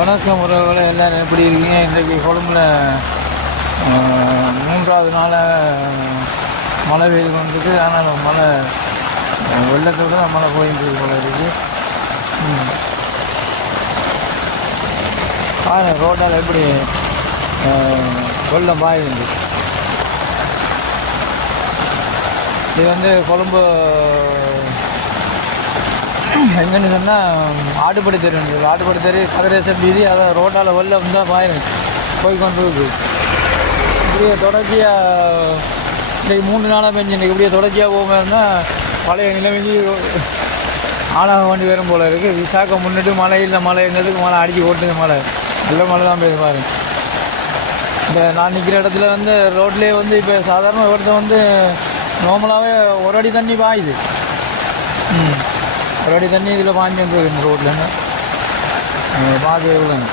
வணக்கம் உறவுகளை எல்லோரும் எப்படி இருக்கீங்க? இன்றைக்கு கொழும்புல 3வது நாளாக மழை பெய்து கொண்டிருக்கு. ஆனால் மழை வெள்ளத்தோடு தான் மழை போயிட்டு போல இருக்குது. பாருங்க ரோட்டால் எப்படி வெள்ளம் பாயுது. இது கொழும்பு எங்கன்னு சொன்னால் ஆட்டுப்படி தெரு இருந்தது. ஆட்டுப்படி தெரு கதிரேசன் வீதி, அதை ரோட்டால் வெள்ளம் தான் போய் கொண்டு இருக்குது. இப்படியே தொடர்ச்சியாக இன்றைக்கு 3 நாளாக பெஞ்சு இன்றைக்கி இப்படியே தொடர்ச்சியாக போகாமல் இருந்தால் பழைய நிலைமைக்கு ஆளாக வேண்டி வரும் போல் இருக்குது. விசாக்க முன்னிட்டு மழை இல்லை, மழை எங்கிறதுக்கு மழை அடித்து ஓட்டுது. மழை நல்ல மழை தான் பெய்யுது பாருங்க. இந்த நான் நிற்கிற இடத்துல ரோட்லேயே இப்போ சாதாரண ஒருத்தர் நார்மலாகவே ஒரு அடி தண்ணி பாயுது. ஒரு அடி தண்ணி இதில் பாஞ்சு வந்துருக்கு இந்த ரோட்லேருந்து பார்த்து எவ்வளோங்க.